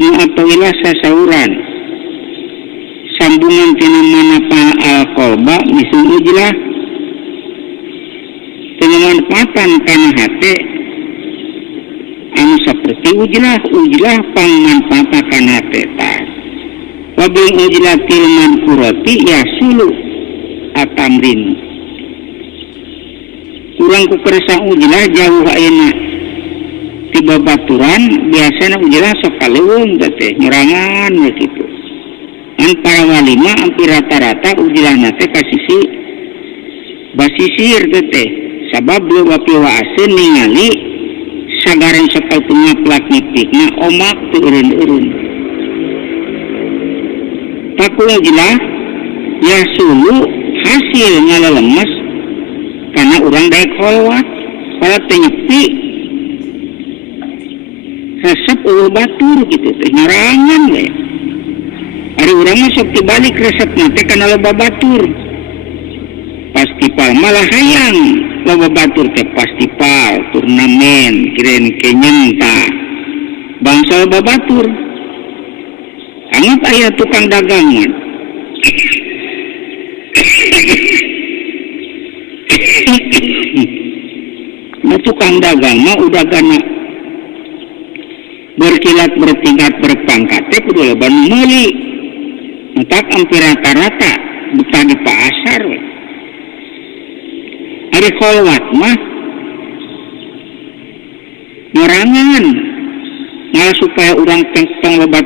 mu'attawilah sasauran sambungan tina manapa al-qalba misul ujlah tina manfaatan kana hate anu saperti ujlah pangmanfaatan kana hate ta wabil ujlatil mankurati yasulu atamrin kurang kukersa ujlah jauh ayeuna tiba baturan biasanya ujlah sok kaleuweung teh nyerangan kitu an para walima hampir rata-rata ujlahna teh ka sisi basisir teh sabab loba piwaaseun ningali sagaran sok ngaplak ngipikna omak teu eureun-eureun takul ujlah ya sulu hasil ngalelemes karena urang daek kholwat para teh nyepi resep batur gitu teh nyarangan we ari urang mah sok dibalik resep teh kana loba batur pastipal malah hayang loba batur teh pastipal turnamen kireun kenyenta bangsa loba batur anggap aya tukang dagang mah tukang dagang mah udah gana berkilat bertingkat berpangkat teh kudu loba nu meuli entak hampir rata-rata betah di pasar we ari kholwat mah nyerangan ngalah supaya urang tong loba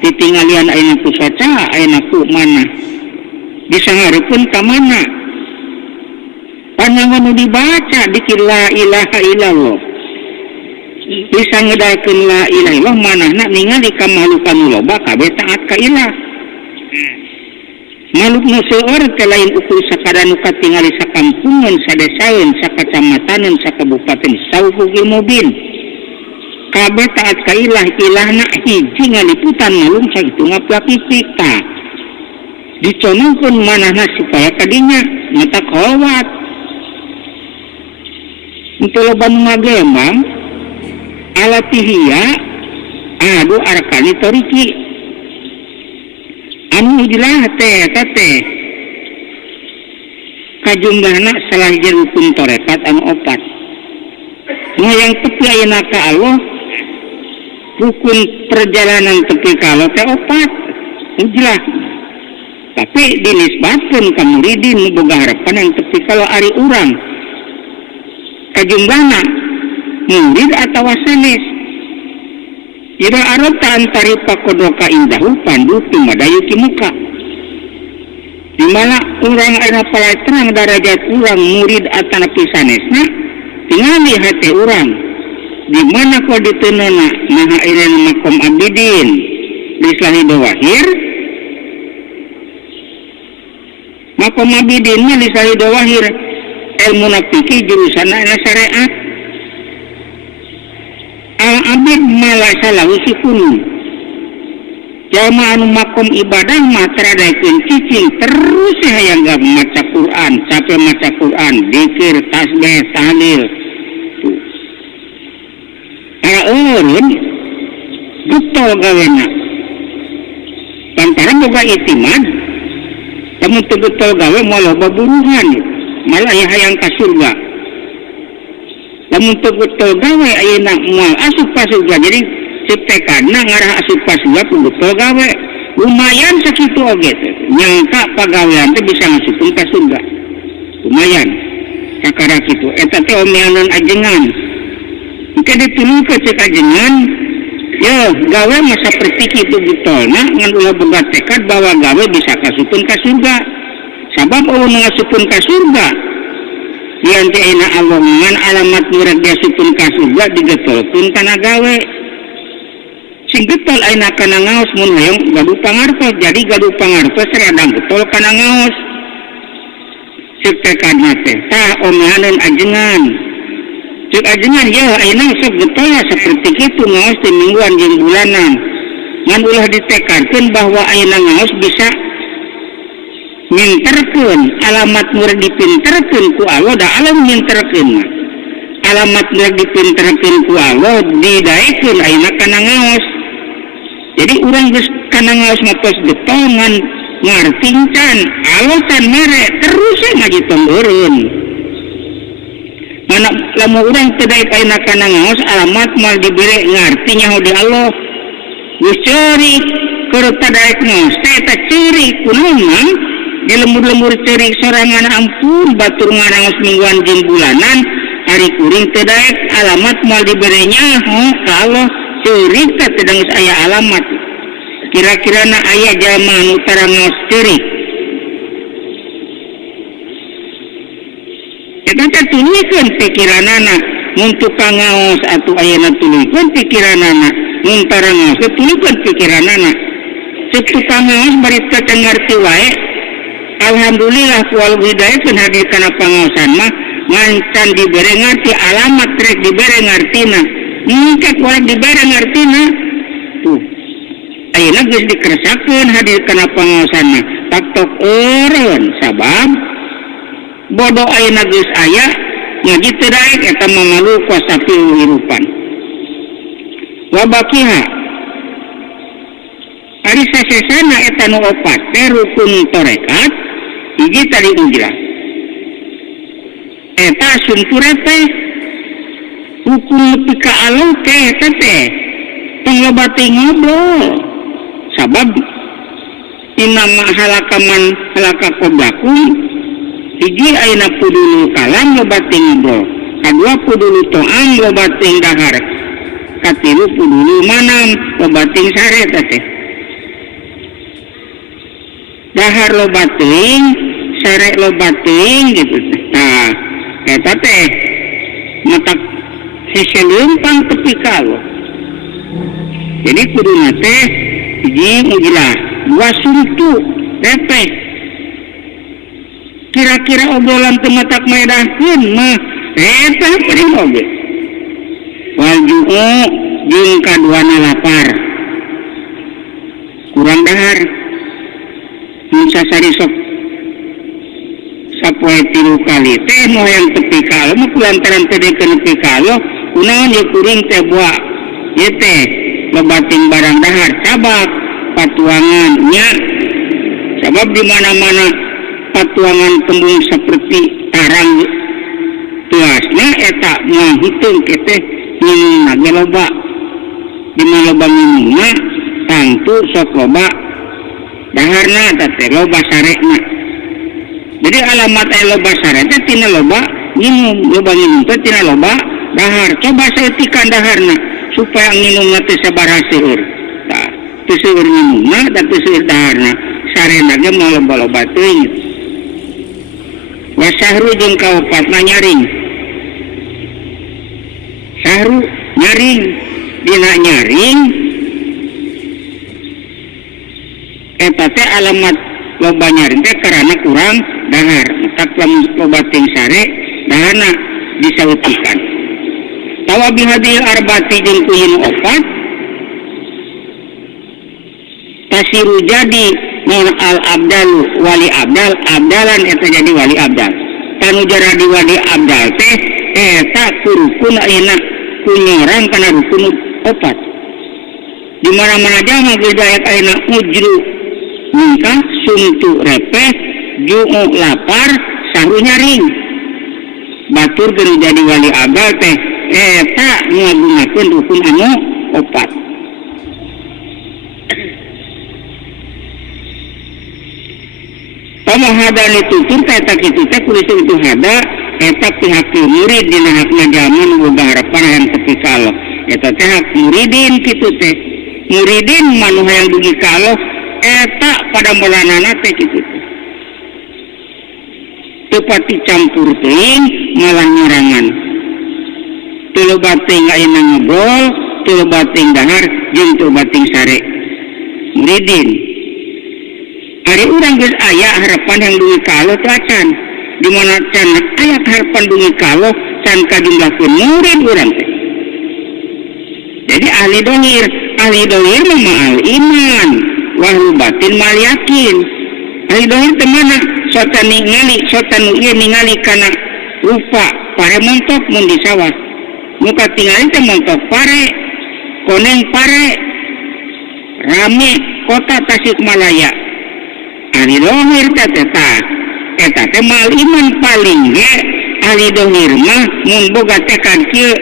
titingalian ayeuna ku saca ayeuna ku mana bisa ngareupkeun ka mana panjang nu dibaca dikir la ilaha illallah bisa ngedakeun la ilaha illallah manahna ningali ka makhlukan nu loba kabeh taat ka ilah makhluk nu seueur teh lain ukur sakada nu katingali sakampungan sadesaeun sakacamataneun sakabupaten sauhugil mubin kabeh taat ka ilah ilahna hiji ngaliputan malum sakitu ngaplak pita diconongkeun manahna supaya kadinya mata kholwat untuk loba nu ngagembang alatihia adu arkani toriki anu ujlah teh kajumlahna salah rukun torekat anu opat nu yang tepi ayeuna ka Allah rukun perjalanan tepi ka Allah teh opat ujlah tapi dinisbatkeun ka muridin nu boga harapan yang tepi kalau ari urang kajumlahna murid atau sanes ira arata antari pakodoka indahu pandu tumadayu kimuka dimana urang aya palaterang darajat urang murid atanapi sanesna tingali hate urang dimana kau ditenana maha ireun makom abidin lislahi dawahir makom abidinnya lislahi dawahir ilmu napiki jurusan ana syariat al-abid malah salahu sikunu jalma anu makom ibadah mah teradaikeun cicing terus hayang gak maca Quran sampai maca Quran zikir tasbih tahlil tuh ara eureun getol gawena lantaran boga itimad lamun teu getol gawe moal baburuhan malah hayang ka surga lamun teu getol gawe ayeuna moal asup ka surga jadi ciptekanna ngarah asup ka surga teu getol gawe lumayan sakitu oge teh nyangka pagawean teh bisa ngasupkeun ka surga lumayan sakara kitu eta teh omeanan ajengan engke ditulukeun cek ajengan yo gawe mah saperti kitu getolna ngan ulah boga tekad bahwa gawe bisa kasupkeun ka surga sabab ulun ngasupkeun ka surga yang ayeuna Allah ngan alamat murad dia supun ka surga digetolkeun kana gawe sing getol ayeuna kana ngaos mun hoyong gaduh pangartos jadi gaduh pangartos radang getol kana ngaos cek tekadna teh tah omeaneun ajengan cek ajengan ya ayeuna sok getol saperti kitu ngaos teh mingguan jeung bulanan ngan ulah ditekadkeun bahwa ayeuna ngaos bisa minterkeun alamat murad dipinterkeun ku Allah da alam minterkeun alamat gerak dipinterkeun ku Allah didaekeun ayeuna kana ngaos. Jadi urang geus kana ngaos matos getongan ngartingcan alasan mere terus ngaji tongeureun. Mana lamun urang teu daek ayeuna kana ngaos alamat mal dibere ngartinya di Allah. Geus ceurik keur tadaek ngaos teh eta ceurik kunaon di lembur-lembur ceurik sorangan ampun batur ngaraos mingguan jeung bulanan hari kuring teu daek alamat mal dibere nyaho ka Allah ceurik teh teu geus aya alamat. Kira-kirana aya jalma anu tara ngaos ceurik. Eta teh tulikeun pikiranana mun tukang ngaos atuh ayeuna tulikeun pikiranana mun tara ngaos teh tulikeun pikiranana. Ceuk tukang ngaos bari teu ngarti wae. Alhamdulillah kual hidayakeun hadir kana pangaosan mah ngan dibere ngarti alamat rek dibere ngartina. Mungkin kual dibere ngartina. Tuh ayeuna geus dikeresakeun hadir kana pangaosanna taktok eureun sabab bodoh ayeuna geus aya ngaji teu daek eta mamalu kuasa piluhirupan wa baqiha ari sasesana eta nu opat teh rukun tarekat hiji tadi ujrah eta sumpuret teh rukun nepi ka Allah teh eta teh penglobati ngobrol sabab inama halakaman halaka qoblakum hiji ayeuna pudulu kalam lobati ngobrol kadua pudulu to'am lobati dahar katilu pudulu manam lobati sare teh dahar lobati sare lobati gitu nah eta teh mata seseleumpang tepi ka Allah. Jadi kuduna teh hiji ujlah dua suntu repeh kira-kira obrolan teu matak maedahkeun mah eta peuring oge wal ju'u jeung kaduana lapar kurang dahar mun sasari sok sapoe 3 kali teh moyang tepi ka Allah mah kulantaran teu dekeun tepi ka Allah kunaon ye kuring teh buah ye teh lobating barang dahar cabak patuangan nya sebab di mana-mana patuangan tembung seperti tarang tuasna eta moal hitung keteh minum lagi loba di mana loba minumna tangtu sok loba daharna teh loba sarekna. Jadi alamat loba sare teh tina loba minum loba minum teh tina loba dahar. Coba saeutikan daharna supaya minumna teh sabaraha seueur. Tah, teu seueur minumna da teu seueur daharna. Sarena ge moal loba-loba teuing. Wa sahru jeung kaopatna nyaring. Sahru nyaring, dina nyaring eta teh alamat loba nyaring teh karana kurang dahar. Tak lamun loba teuing sare daharna disaeutikan. Tawa bihadil arbati jeung kuyin opat tasiru jadi non al abdalu wali abdal abdalan eta jadi wali abdal tanu jara di wali abdal teh eta kurukun ayeuna kunyorang kana rukun opat di mana-mana jama gedayat ayeuna ujru mingka suntu repeh ju'u lapar sahru nyaring batur keur jadi wali abdal teh eta ngagunakeun rukun anu opat. Pamahada ditutur eta kitu teh kulis itu hada eta pihak murid dina hakna jaman boga harapan hayang tepi ka Allah. Eta teh hak muridin kitu teh. Muridin manu hayang dugi ka Allah eta pada mulanana teh kitu teh. Teu pati campur teuing malah nyerangan. Teu loba teuing ayeuna ngobrol, teu loba teuing dahar jeung teu loba teuing sare. Muridin hari urang geus aya harapan yang dugi ka Allah teh acan di mana can aya harapan dugi ka Allah can kajumlahkeun murid urang teh. Jadi ahli dohir mah al iman wahyu batin mal yakin. Ahli dohir teh mana sota ningali sota nu ieu ningali kana rupa pare montok mun di sawah muka tinggalin teh montok pare koneng pare rame kota Tasikmalaya ari dohir teh eta teh mal iman paling ge ahli dohir mah mun boga tekad kieu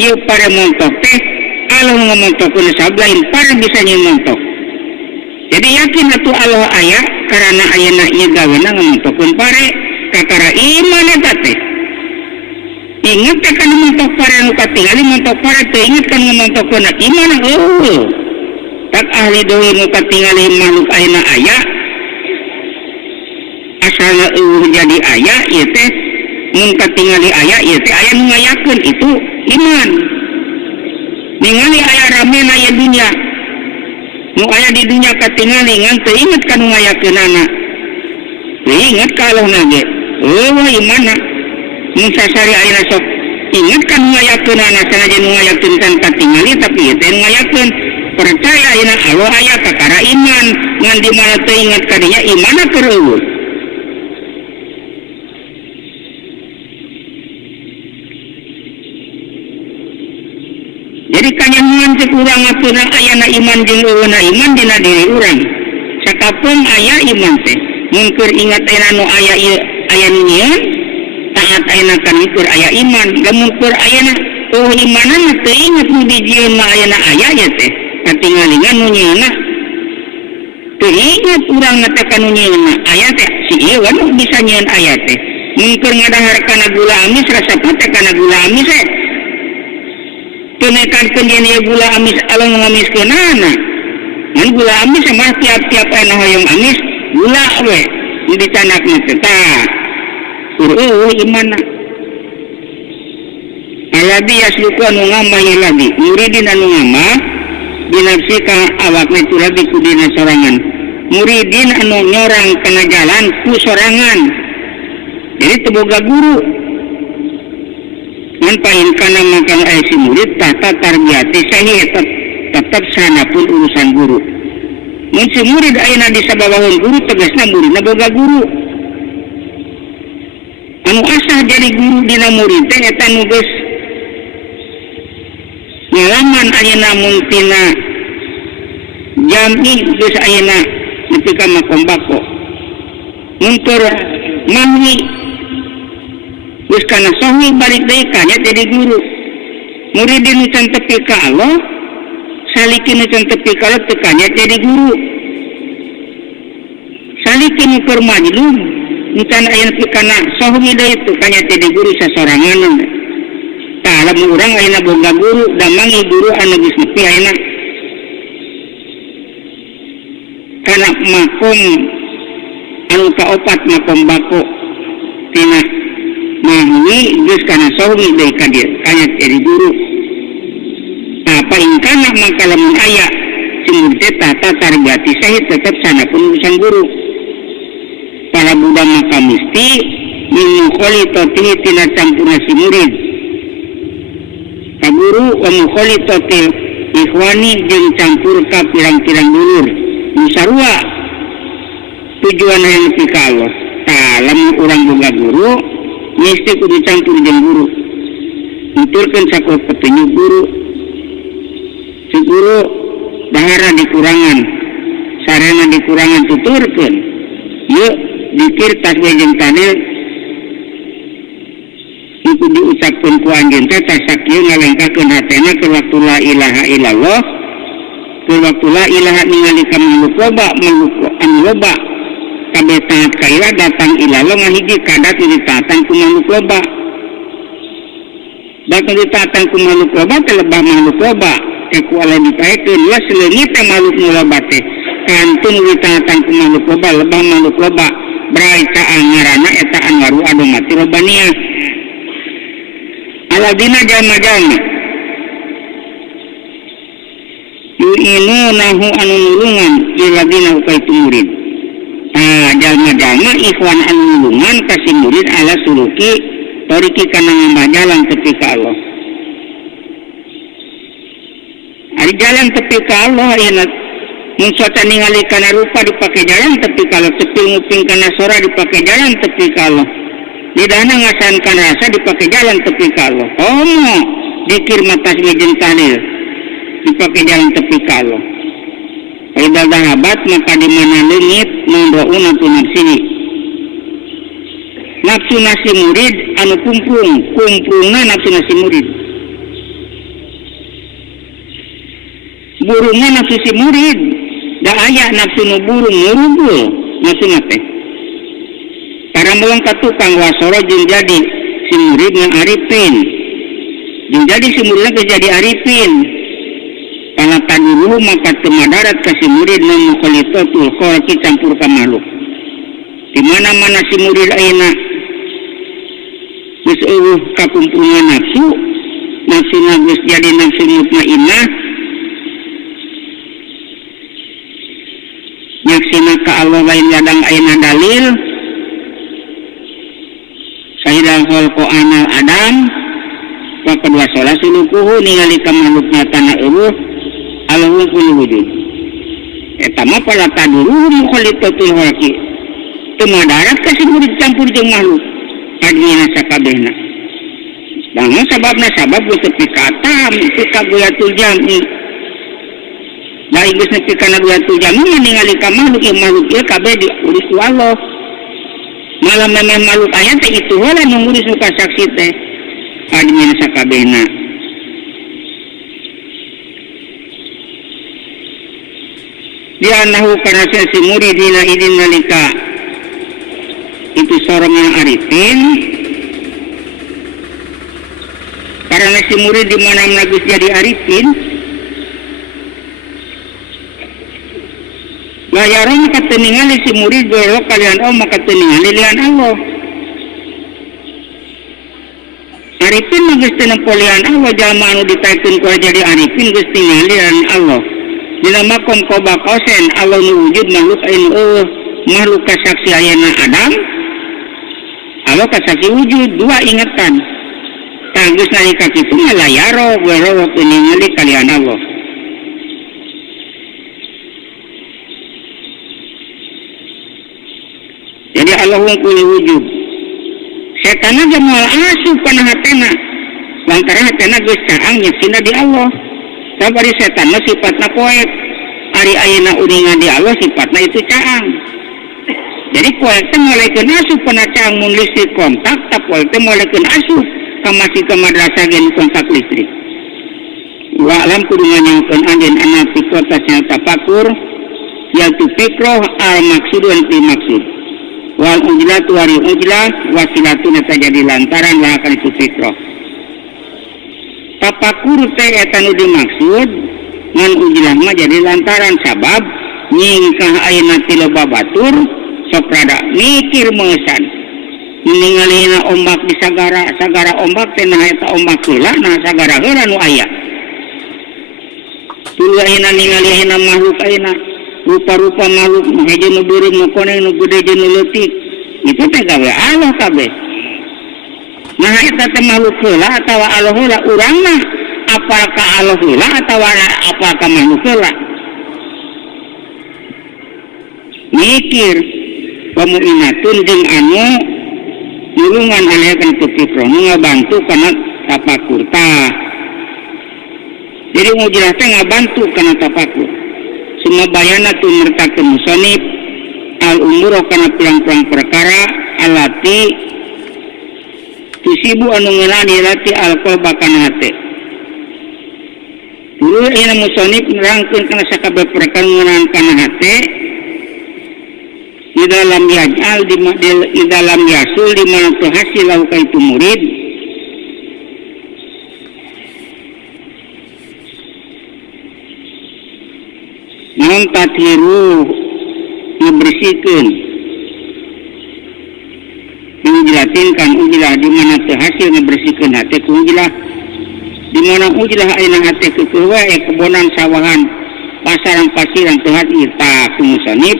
ieu pare montok teh Allah ngomontokeun sablain pare bisa nyeun montok. Jadi yakin atuh Allah aya karana ayeuna ieu gawena ngomontokeun pare kakara iman eta teh. Ingat teh kana montok pare nu katingali montok pare teh ingat kan ngomontokeun iman tak ahli dohir nu katingali makhluk ayeuna aya asalna jadi aya ieu teh mun katingali aya ieu teh aya nu ngayakeun itu iman. Ningali aya ramena aya dunya nu aya di dunya katingali ngan teu inget ka nu ngayakeunana teu inget ka Allah ge imanna mun sasari ayeuna sok inget ka nu ngayakeunana sanajan nu ngayakeun kan katingali tapi ieu teh nu ngayakeun percaya ayeuna Allah aya kakara iman ngan di mana teu inget ka dinya imanna keur eueuh. Jadi kanyangan sekurang apeuna ayana iman jeung eueuna iman dina diri urang. Sakapeung aya iman teh, mun keur ingat ayeuna nu aya ieu aya nyieun, taat ayeuna kan keur aya iman. Lamun keur ayeuna imanana teu inget nu dijieun mah ayeuna aya ya teh, katingalingan nu nyieunna. Teu inget urang teh ka nu nyieunna aya teh, si ieu nu bisa nyieun aya teh. Mun keur ngadahar kana gula amis rasa teh kana gula amis kenekan penjeni gula amis Allah ngamiskeunana ngan gula amis mah tiap-tiap anu hoyong amis gula we di canakna teh tah imanna aladi yasluku anu ngama ieu ladi muridin anu ngama binafsi ka awakna itu ladi kudina sorangan muridin anu nyorang kana jalan ku sorangan jadi teu boga guru pain kana makan si murid tata tarbiyati sahi tetap sana pun urusan guru. Mun si murid ayeuna di sababahun guru tegasna muridna boga guru. Anu asah jadi guru dina murid teh eta nu geus ngalaman ayeuna mun tina jami geus ayeuna nepi ka makombako. Mun keur mahwi geus kana sohwi balik deui kanya jadi guru. Murid nu can tepi ka Allah, saliki nu can tepi ka Allah teu kanya jadi guru. Saliki nu keur majlum, nu can aya nepi kana sohwi deui teu kanya jadi guru sasorangan. Tah lamun urang ayeuna boga guru, da mangi guru anu geus nepi ayeuna kana makom anu kaopat makom bako tina mahni geus kana sohwi deui ka dieu kanya jadi guru. Apa ingkana maka lamun aya sumur teh tata tarbiyati sahi tetep sana pun urusan guru. Para budak maka mesti min mukhalitatin tina campurna si murid ka guru wa mukhalitatil ikhwani jeung campur ka pirang-pirang dulur nu sarua tujuanna yang nepi ka Allah. Tah lamun urang boga guru mesti kudu campur jeung guru. Nuturkeun sakuat petunjuk guru. Si guru dahara dikurangan, sarana dikurangan tuturkeun. Yeu dikir tasbih jeung tahlil itu diucapkeun ku anjeun teh tasakieu ngalengkakeun hatena ke waktu la ilaha illallah. Ke waktu la ilaha ningali ka makhluk loba, makhluk anu loba. Kabeh taat ka ilah datang ilallah ngahiji kadat ditaatan ku makhluk loba. Datang ditaatan ku makhluk loba teh lebah makhluk loba. Ku Allah dipaekeun wa seleungit teh makhluk nu loba teh kantun ditaatan ku makhluk loba lebah makhluk loba braita angarana eta anwaru adu mati robania aladina jalma-jalma yu'inu nahu anu nulungan iladina ukaitu murid. Jalma-jalma ikhwan anu nulungan kasih murid ala suluki toriki kana ngambah jalan tepi ka Allah. Ari jalan tepi ka Allah ayeuna mun sota ningali kana rupa dipake jalan tepi ka Allah, tepi nguping kana sora dipake jalan tepi ka Allah. lidahna ngasankan rasa dipakai jalan tepi ka Allah. Komo dikir matasmi jeung tahlil dipakai jalan tepi ka Allah. Idza dhahabat maka di mana leungit nundouna tu nafsihi. Nafsu nasi murid anu kumprungna nafsu nasi murid. Burungna nafsu si murid. Da aya nafsu nu burung ngurugul nafsu teh. Para melengkap tukang wasoro jeung jadi si murid ngan arifin. Jeung jadi si murid geus jadi arifin. Kalau taduru maka temadarat ka si murid nu mukhalitatul khalqi campur ka makhluk. Di mana-mana si murid ayeuna geus eueuh kakumpungan nafsu, nafsuna geus jadi nafsu mutmainnah. Nyaksina ka Allah lain ladang ayeuna dalil. Sahidal khalqu anal adam wa qad wasala sulukuhu ningali ka makhlukna tanah eueuh Allahul kullu wujud. Eta mah pala taduru mukhalitatul khalqi. Teu madarat ka si murid campur jeung makhluk. Adina sakabehna. Bangna sababna sabab geus tepi ka atam, teu ka goyatul jami. Da geus nepi kana goyatul jami ningali ka makhluk ieu makhluk ieu kabeh diurus ku Allah. Malah memeh makhluk aya teh itu heula nu ngurus nu kasaksi teh. Adina sakabehna. Dia nahu kana si murid dina idin nalika itu sorangan arifin karena si murid di mana nagus jadi arifin layaran kata ningali si murid belok kalian maka ningali lian Allah arifin nagus tenempolian Allah jalma anu ditaikeun ku jadi arifin geus ningali lian Allah. Dina makom koba kosen Allah nu wujud makhluk ayeuna makhluk kasaksi ayeuna Adam Allah kasaksi wujud dua ingatan tanggus nalika kitu layaro werowo ningali kalian Allah. Jadi Allah wungkul wujud setan aja moal asup kana hatena lantaran hatena geus caang nyaksina di Allah. Sabari setan mah sifatna poek. Ari ayeuna uningan di Allah sifatna itu caang. Jadi poek teh molekeun asup kana caang mun listrik kontak, tah poek teh molekeun asup ka masjid ka madrasah gen kontak listrik. Wa alam kudu nganyakeun anjeun ana pikotasnya tafakur yaitu fikroh al maksudun fi maksud. Wal ujlatu wari ujlah wasilatun jadi lantaran lah akan itu fikroh. Tapakur teh eta nu dimaksud ngan ujlah mah jadi lantaran sabab nyingkah ayeuna ti loba batur sok rada mikir meusan ningalina ombak di sagara ombak teh nah eta ombak heula nah sagara heula nu aya tuluy ayeuna ningali ayeuna makhluk ayeuna rupa-rupa makhluk hiji nu beureum nu koneng nu gede jeung nu leutik itu teh gawe Allah kabeh. Nah eta teh makhluk heula atawa Allah heula urangna apakah Allah heula atawa apakah makhluk heula mikir pamuinatun jeung anu nulungan alehakeun tu fikroh nu ngabantu kana tapakur tah. Jadi mujizat teh ngabantu kana tapakur sumabayana tu mertakeun musannif al umur kana pirang-pirang perkara alati tusibu anu ngeulani lati alqalba kana hate. Dulu ina musannif nerangkeun kana sakabeh perkara ngeunaan kana hate di dalam yajal di dalam yasul di mana tu hasil lahu kaitu murid non tathiru dibersihkeun dijelaskan ujilah di mana hasil membersihkan hati ku ujilah di mana ujilah ayeuna hati ku wae kebonan sawahan pasaran pasiran teu hati ta ku musannif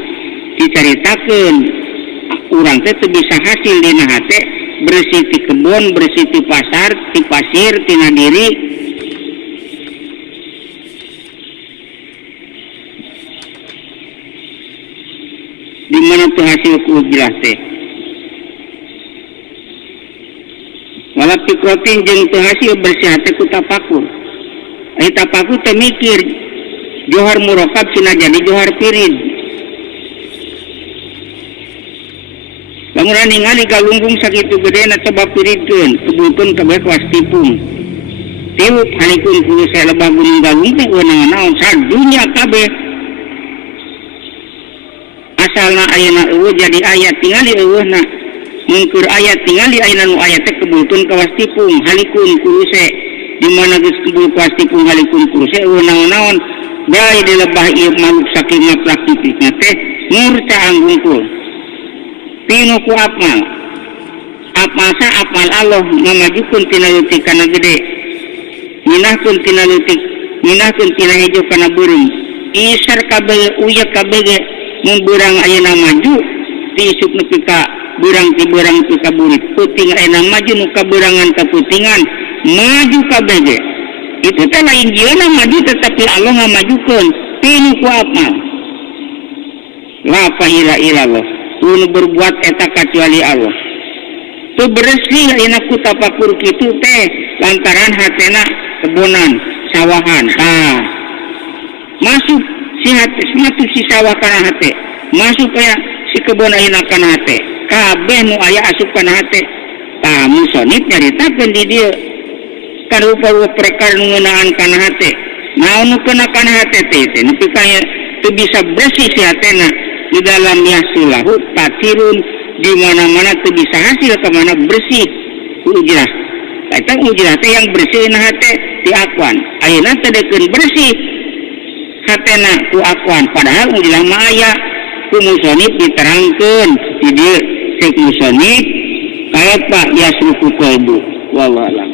dicaritakeun urang teh teu bisa hasil dina hati bersih ti kebon bersih ti pasar ti pasir tina diri di mana teu hasil ku ujilah teh fikrotin jeung teu hasil bersih hate ku tapakur. Ai tapakur teh mikir johar murokab cenah jadi johar pirid. Lamun ningali galunggung sakitu gedena coba piridkeun, kebutuhan tebak wastipung. Tiup halikun kudu saya lebah gunung galung teh naon sadunya kabeh. Asalna ayeuna eueuh jadi ayat tingali eueuhna. Mun keur ayat tingali ayeuna nu ayat teh kebutuhan ka wastipung halikun kuruse di mana geus kebutuhan ka wastipung halikun kuruse eueuh naon-naon bae dilebah ieu makhluk saking praktikna teh murca anggungkul. Pinu ku apal sa apal Allah ngamajukeun tina leutik kana gede. Minahkeun tina leutik, minahkeun tina hejo kana beureum. Isar kabeh uyak kabeh mun beurang ayeuna maju ti isuk nepi ka beurang ti beurang ti ka burit. Peuting ayeuna maju nu ka beurangan ka peutingan maju kabeh ge. Itu teh lain jieuna maju tetapi Allah ngamajukeun. Pinu ku apal. La ilaha illallah. Tunu berbuat eta kecuali Allah. Tu bersih ayeuna ku tapakur kitu teh lantaran hatena kebonan, sawahan. Masuk si hate, masuk si sawah kana hate. Masuk aya si kebon ayeuna kana hate. Kabeh nu aya asup kana hate. Musonib nyaritakeun di dieu karupa-rupa perkara nu ngeunaan kana hate. Naon nu kena kana hate teh nepi ka teu bisa bersih si hatena. Di dalam yasulahu tatirun di mana-mana teu bisa hasil ke mana bersih ujrah. Eta ujrah teh yang bersih na hate ti akwan. Ayeuna teh dekeun bersih hatena ku akwan padahal ujrah mah aya ku musonib diterangkeun di dieu cek musonib kayak Pak yasruku qalbu wallahu a'lam.